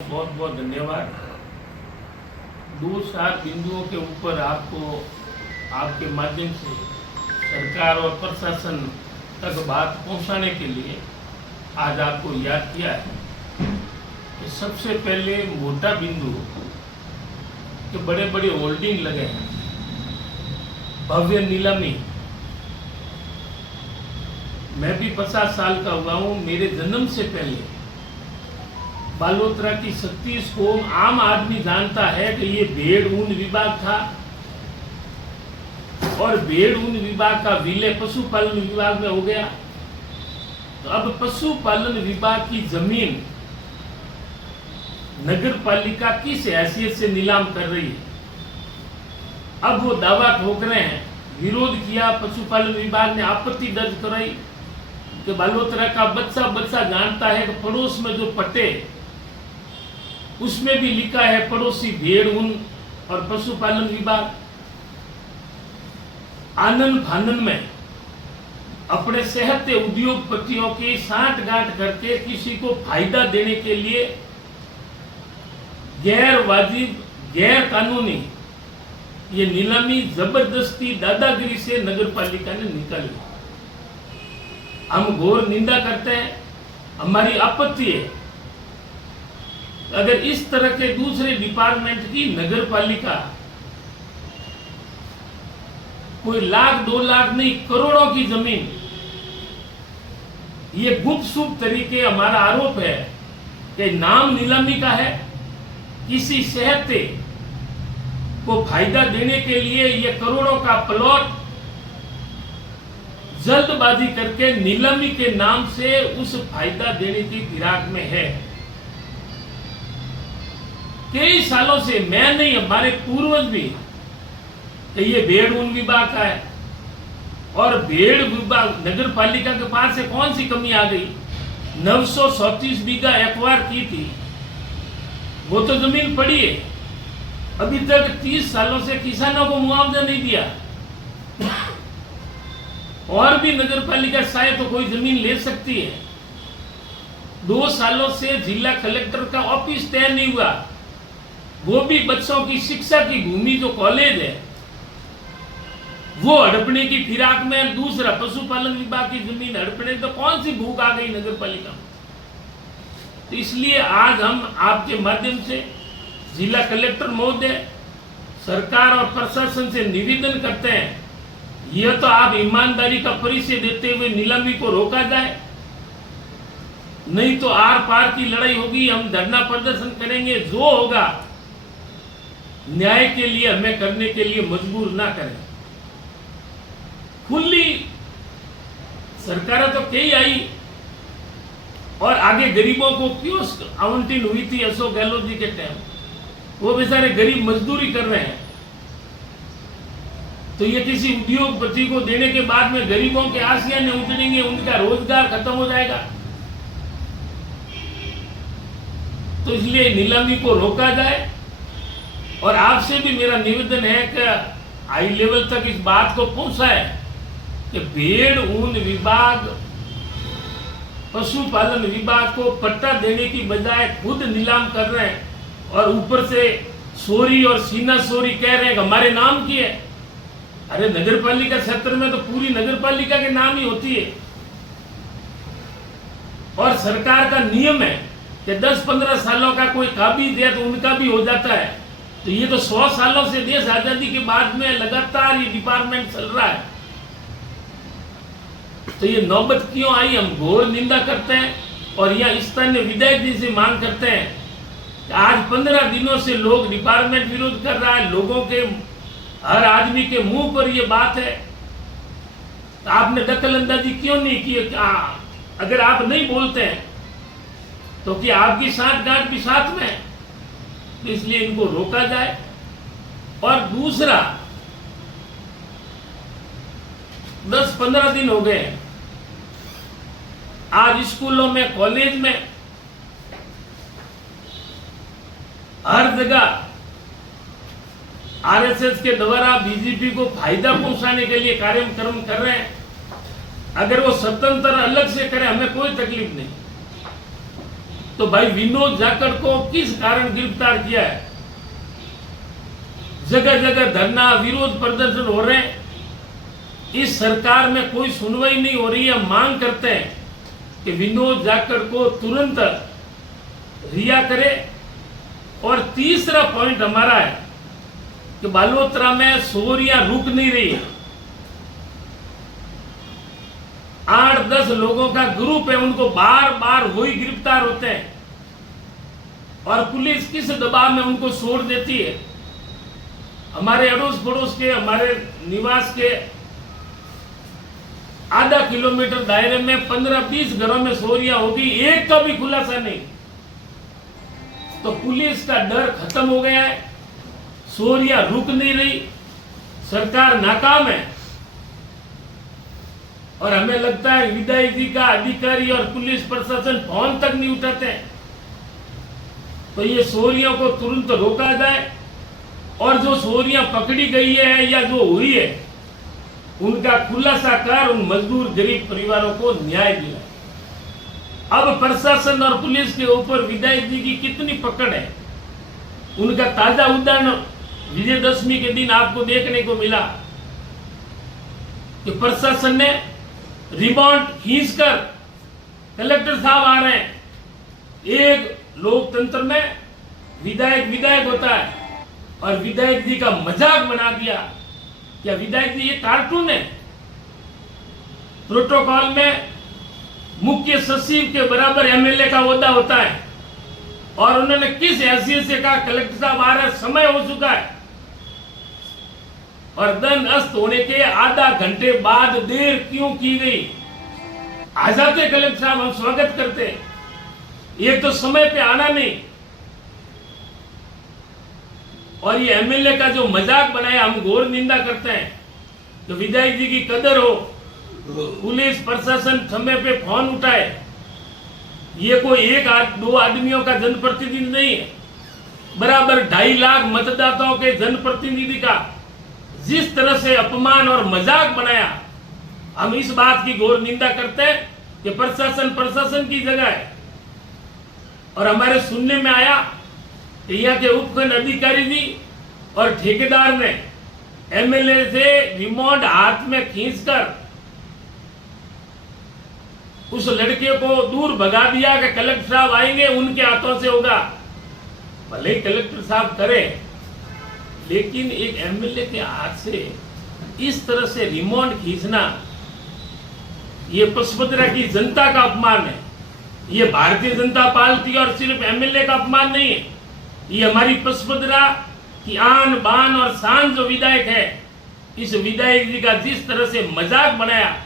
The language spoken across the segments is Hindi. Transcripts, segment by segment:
बहुत बहुत धन्यवाद। दो चार बिंदुओं के ऊपर आपको आपके माध्यम से सरकार और प्रशासन तक बात पहुंचाने के लिए आज आपको याद किया है। तो सबसे पहले मोटा बिंदु के बड़े बड़े होल्डिंग लगे हैं, भव्य नीलामी। मैं भी 50 साल का हुआ हूँ। मेरे जन्म से पहले बालोतरा की 36 को आम आदमी जानता है कि ये भेड़ ऊन विभाग था और भेड़ ऊन विभाग का विलय पशुपालन विभाग में हो गया। तो अब पशुपालन विभाग की जमीन नगर पालिका किस हैसियत से नीलाम कर रही है। अब वो दावा ठोक रहे हैं, विरोध किया, पशुपालन विभाग ने आपत्ति दर्ज कराई कि बालोतरा का बच्चा जानता है कि पड़ोस में जो पट्टे उसमें भी लिखा है पड़ोसी भेड़ ऊन और पशुपालन विभाग। आनन फानन में अपने सेहत उद्योगपतियों की साठगांठ करके किसी को फायदा देने के लिए गैर वाजिब गैर कानूनी ये नीलामी जबरदस्ती दादागिरी से नगर पालिका ने निकाली। हम घोर निंदा करते हैं, हमारी आपत्ति है। अगर इस तरह के दूसरे डिपार्टमेंट की नगर पालिका कोई लाख 2 लाख नहीं करोड़ों की जमीन, ये गुपचुप तरीके, हमारा आरोप है कि नाम नीलामी का है, किसी सेहत को फायदा देने के लिए ये करोड़ों का प्लॉट जल्दबाजी करके नीलामी के नाम से उस फायदा देने की फिराक में है। कई सालों से मैं नहीं, हमारे पूर्वज भी, कि ये भेड़ ऊन विभाग का है और भेड़ विभाग नगर पालिका के पास से कौन सी कमी आ गई। 937 बीघा एक्वायर की थी, वो तो जमीन पड़ी है। अभी तक 30 सालों से किसानों को मुआवजा नहीं दिया। और भी नगर पालिका शायद तो कोई जमीन ले सकती है। 2 सालों से जिला कलेक्टर का ऑफिस तय नहीं हुआ, वो भी बच्चों की शिक्षा की भूमि जो कॉलेज है वो हड़पने की फिराक में। दूसरा पशुपालन विभाग की जमीन हड़पने, तो कौन सी भूख आ गई नगर पालिका में। तो इसलिए आज हम आपके माध्यम से जिला कलेक्टर महोदय, सरकार और प्रशासन से निवेदन करते हैं, यह तो आप ईमानदारी का परिचय देते हुए नीलामी को रोका जाए, नहीं तो आर पार की लड़ाई होगी। हम धरना प्रदर्शन करेंगे, जो होगा न्याय के लिए हमें करने के लिए मजबूर ना करें। खुली सरकारें तो कई आई और आगे गरीबों को कियोस्क आवंटन हुई थी अशोक गहलोत जी के टाइम, वो बेचारे गरीब मजदूरी कर रहे हैं। तो ये किसी उद्योगपति को देने के बाद में गरीबों के आसिया ने उजड़ेंगे, उनका रोजगार खत्म हो जाएगा। तो इसलिए नीलामी को रोका जाए। और आपसे भी मेरा निवेदन है कि हाई लेवल तक इस बात को पहुंचाए कि भेड़ ऊन विभाग पशुपालन विभाग को पट्टा देने की बजाय खुद नीलाम कर रहे हैं और ऊपर से सोरी और सीना सोरी कह रहे हैं कि हमारे नाम की है। अरे नगर पालिका क्षेत्र में तो पूरी नगर पालिका के नाम ही होती है। और सरकार का नियम है कि 10-15 सालों का कोई काबिज है तो उनका भी हो जाता है। तो ये तो 100 सालों से देश आजादी के बाद में लगातार ये डिपार्टमेंट चल रहा है। तो ये नौबत क्यों आई, हम घोर निंदा करते हैं। और यह स्थानीय विधायक जी से मांग करते हैं कि आज 15 दिनों से लोग डिपार्टमेंट विरोध कर रहा है, लोगों के हर आदमी के मुंह पर यह बात है, तो आपने दखल अंदाजी क्यों नहीं की। अगर आप नहीं बोलते हैं तो कि आपकी साठगांठ भी साथ में है, तो इसलिए इनको रोका जाए। और दूसरा, 10-15 दिन हो गए आज स्कूलों में, कॉलेज में, हर जगह आरएसएस के द्वारा बीजेपी को फायदा पहुंचाने के लिए कार्यक्रम कर रहे हैं। अगर वो स्वतंत्र अलग से करें, हमें कोई तकलीफ नहीं। तो भाई विनोद जाखड़ को किस कारण गिरफ्तार किया है? जगह जगह धरना विरोध प्रदर्शन हो रहे हैं, इस सरकार में कोई सुनवाई नहीं हो रही है। मांग करते हैं कि विनोद जाखड़ को तुरंत रिहा करे। और तीसरा पॉइंट हमारा है कि बालोतरा में सोरियां रुक नहीं रही है। 8-10 लोगों का ग्रुप है, उनको बार बार वही गिरफ्तार होते हैं और पुलिस किस दबाव में उनको छोड़ देती है। हमारे अड़ोस पड़ोस के, हमारे निवास के आधा किलोमीटर दायरे में 15-20 घरों में चोरियां होगी, एक का भी खुलासा नहीं। तो पुलिस का डर खत्म हो गया है, चोरियां रुक नहीं रही, सरकार नाकाम है। और हमें लगता है विधायक जी का अधिकारी और पुलिस प्रशासन फोन तक नहीं उठाते। तो ये चोरियों को तुरंत रोका जाए और जो चोरियां पकड़ी गई है या जो हुई है उनका खुलासा कर उन मजदूर गरीब परिवारों को न्याय दिलाए। अब प्रशासन और पुलिस के ऊपर विधायक जी की कितनी पकड़ है, उनका ताजा उदाहरण विजयदशमी के दिन आपको देखने को मिला कि प्रशासन ने रिमांड खींचकर, कलेक्टर साहब आ रहे हैं। एक लोकतंत्र में विधायक होता है और विधायक जी का मजाक बना दिया। क्या विधायक जी ये कार्टून है? प्रोटोकॉल में मुख्य सचिव के बराबर एमएलए का ओहदा होता है और उन्होंने किस हैसियत से कहा कलेक्टर साहब आ रहे, समय हो चुका है। और दिन अस्त होने के आधा घंटे बाद देर क्यों की गई? आ जाते कलेक्टर साहब, हम स्वागत करते। ये तो समय पे आना नहीं। और ये एमएलए का जो मजाक बनाया, हम घोर निंदा करते हैं। तो विधायक जी की कदर हो, पुलिस प्रशासन समय पे फोन उठाए। ये कोई 1-2 आदमियों का जनप्रतिनिधि नहीं है, बराबर 2.5 लाख मतदाताओं के जनप्रतिनिधि का जिस तरह से अपमान और मजाक बनाया, हम इस बात की घोर निंदा करते हैं कि प्रशासन की जगह है। और हमारे सुनने में आया कि यहाँ के उपखंड अधिकारी जी और ठेकेदार ने एमएलए से रिमांड हाथ में खींचकर उस लड़के को दूर भगा दिया कि कलेक्टर साहब आएंगे, उनके हाथों से होगा। भले ही कलेक्टर साहब करे, लेकिन एक एमएलए के हाथ से इस तरह से रिमांड खींचना, ये पचपदरा की जनता का अपमान है। ये भारतीय जनता पार्टी और सिर्फ एमएलए का अपमान नहीं है, ये हमारी पचपदरा की आन बान और शान जो विधायक है, इस विधायक जी का जिस तरह से मजाक बनाया,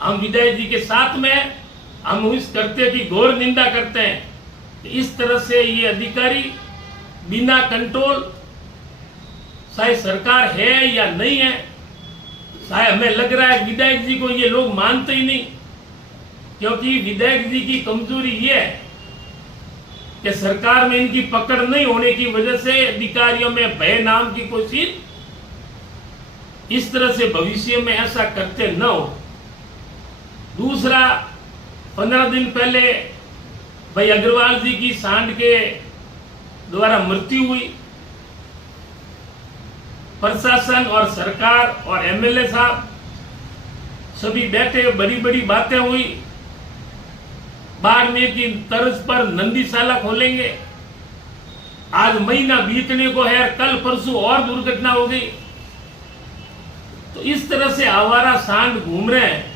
हम विधायक जी के साथ में हम इस कर्तव्य की घोर निंदा करते हैं। इस तरह से ये अधिकारी बिना कंट्रोल, चाहे सरकार है या नहीं है, चाहे हमें लग रहा है विधायक जी को ये लोग मानते ही नहीं, क्योंकि विधायक जी की कमजोरी ये है कि सरकार में इनकी पकड़ नहीं होने की वजह से अधिकारियों में भय नाम की कोई चीज, इस तरह से भविष्य में ऐसा करते न हो। दूसरा, 15 दिन पहले भाई अग्रवाल जी की सांड के द्वारा मृत्यु हुई। प्रशासन और सरकार और एमएलए साहब सभी बैठे, बड़ी बड़ी बातें हुई। बाड़मेर की तर्ज पर नंदीशाला खोलेंगे। आज महीना बीतने को है, कल परसों और दुर्घटना हो गई। तो इस तरह से आवारा सांड घूम रहे हैं।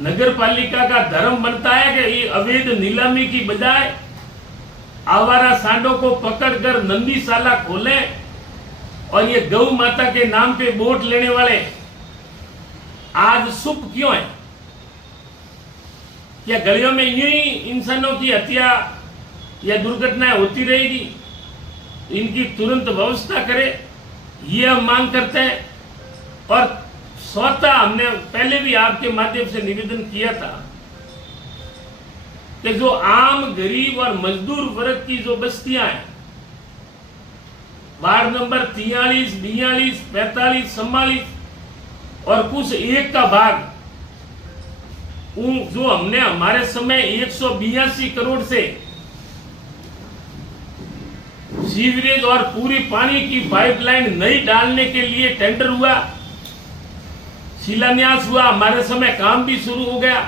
नगर पालिका का धर्म बनता है कि ये अवैध नीलामी की बजाय आवारा सांडों को पकड़कर नंदीशाला खोलें। और ये गौ माता के नाम पे वोट लेने वाले आज चुप क्यों है? क्या गलियों में यूं ही इंसानों की हत्या या दुर्घटनाएं होती रहेगी? इनकी तुरंत व्यवस्था करे, ये हम मांग करते हैं। और स्वतः हमने पहले भी आपके माध्यम से निवेदन किया था कि जो आम गरीब और मजदूर वर्ग की जो बस्तियां हैं, वार्ड नंबर 43, 42, 45, 44 और कुछ 1 का भाग, जो हमने हमारे समय 182 करोड़ से सीवरेज और पूरी पानी की पाइपलाइन नई डालने के लिए टेंडर हुआ, शिलान्यास हुआ, हमारे समय काम भी शुरू हो गया।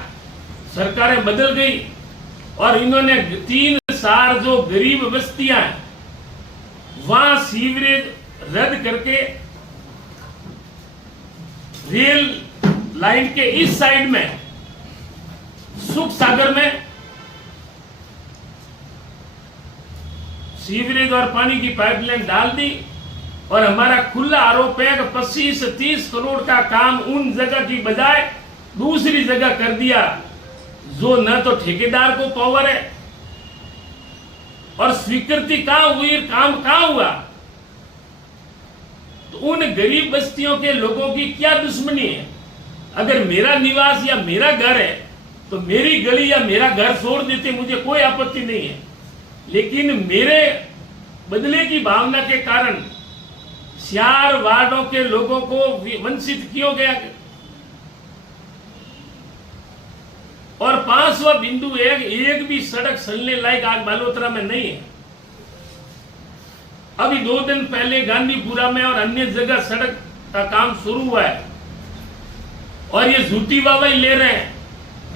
सरकारें बदल गई और इन्होंने 3 साल जो गरीब बस्तियां हैं वहां सीवरेज रद्द करके रेल लाइन के इस साइड में सुख सागर में सीवरेज और पानी की पाइपलाइन डाल दी। और हमारा खुला आरोप है कि 25 से 30 करोड़ का काम उन जगह की बजाय दूसरी जगह कर दिया जो न तो ठेकेदार को पावर है और स्वीकृति कहां हुई, काम कहां हुआ। तो उन गरीब बस्तियों के लोगों की क्या दुश्मनी है? अगर मेरा निवास या मेरा घर है तो मेरी गली या मेरा घर छोड़ देते, मुझे कोई आपत्ति नहीं है। लेकिन मेरे बदले की भावना के कारण 4 वार्डों के लोगों को वंचित किया गया। और 5वां बिंदु एक भी सड़क चलने लायक आज बालोतरा में नहीं है। अभी 2 दिन पहले गांधीपुरा में और अन्य जगह सड़क का काम शुरू हुआ है और ये झूठी वाहवाही ले रहे हैं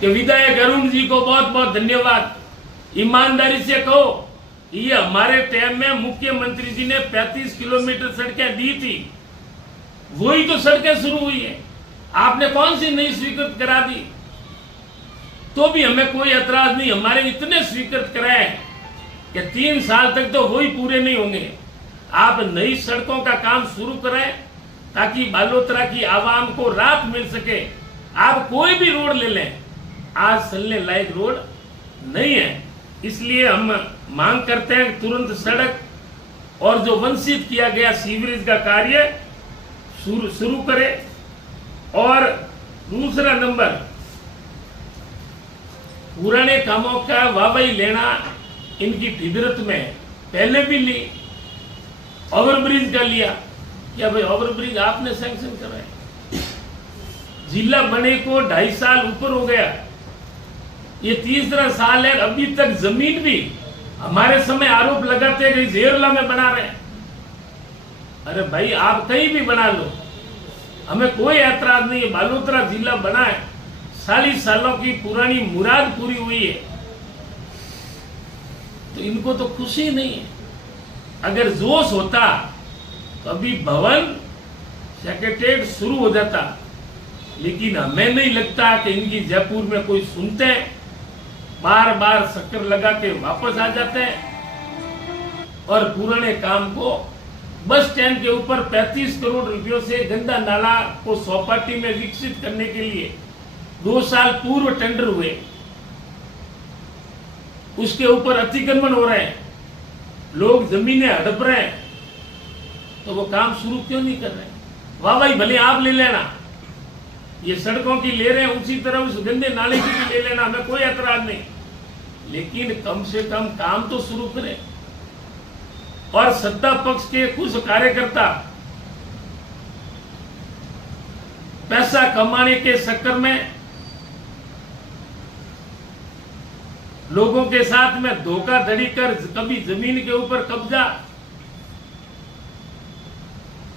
कि विधायक अरुण जी को बहुत बहुत धन्यवाद। ईमानदारी से कहो, ये हमारे टाइम में मुख्यमंत्री जी ने 35 किलोमीटर सड़कें दी थी, वही तो सड़कें शुरू हुई है। आपने कौन सी नई स्वीकृत करा दी? तो भी हमें कोई एतराज नहीं। हमारे इतने स्वीकृत कराए कि 3 साल तक तो वही पूरे नहीं होंगे। आप नई सड़कों का काम शुरू करें ताकि बालोतरा की आवाम को राहत मिल सके। आप कोई भी रोड ले लें, आज चलने लायक रोड नहीं है। इसलिए हम मांग करते हैं कि तुरंत सड़क और जो वंचित किया गया सीवरेज का कार्य शुरू करें। और दूसरा नंबर, पुराने कामों का वाहवाही लेना इनकी फितरत में पहले भी ली। ओवरब्रिज का लिया, क्या भाई ओवरब्रिज आपने सैंक्शन कराया? जिला बने को 2.5 साल ऊपर हो गया, ये 3रा साल है, अभी तक जमीन भी हमारे समय आरोप लगाते हैं कि जेरला में बना रहे हैं। अरे भाई आप कहीं भी बना लो, हमें कोई ऐतराज नहीं है। बालोतरा जिला बना है, 40 सालों की पुरानी मुराद पूरी हुई है, तो इनको तो खुशी नहीं है। अगर जोश होता तो अभी भवन सेक्रेटेरिएट शुरू हो जाता, लेकिन हमें नहीं लगता कि इनकी जयपुर में कोई सुनते हैं। बार बार चक्कर लगा के वापस आ जाते हैं और पुराने काम को बस स्टैंड के ऊपर 35 करोड़ रुपयों से गंदा नाला को सौपाटी में विकसित करने के लिए 2 साल पूर्व टेंडर हुए, उसके ऊपर अतिक्रमण हो रहे हैं, लोग जमीनें हड़प रहे हैं, तो वो काम शुरू क्यों नहीं कर रहे? वाह भाई भले आप ले लेना, ये सड़कों की ले रहे हैं, उसी तरह उस गंदे नाले की भी ले लेना, हमें कोई एतराज नहीं, लेकिन कम से कम काम तो शुरू करें। और सत्ता पक्ष के कुछ कार्यकर्ता पैसा कमाने के चक्कर में लोगों के साथ में धोखाधड़ी कर कभी जमीन के ऊपर कब्जा।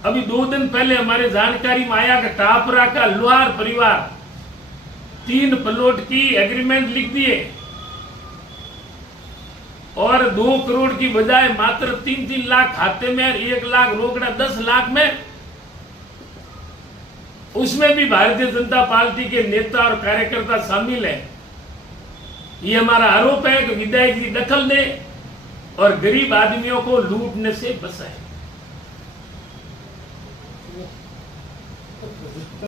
अभी 2 दिन पहले हमारे जानकारी में आया कि टापरा का लोहार परिवार 3 प्लॉट की एग्रीमेंट लिख दिए और 2 करोड़ की बजाय मात्र 3-3 लाख खाते में, 1 लाख रोकड़ा, 10 लाख में, उसमें भी भारतीय जनता पार्टी के नेता और कार्यकर्ता शामिल है। ये हमारा आरोप है कि विधायक जी दखल दे और गरीब आदमियों को लूटने से बचाए।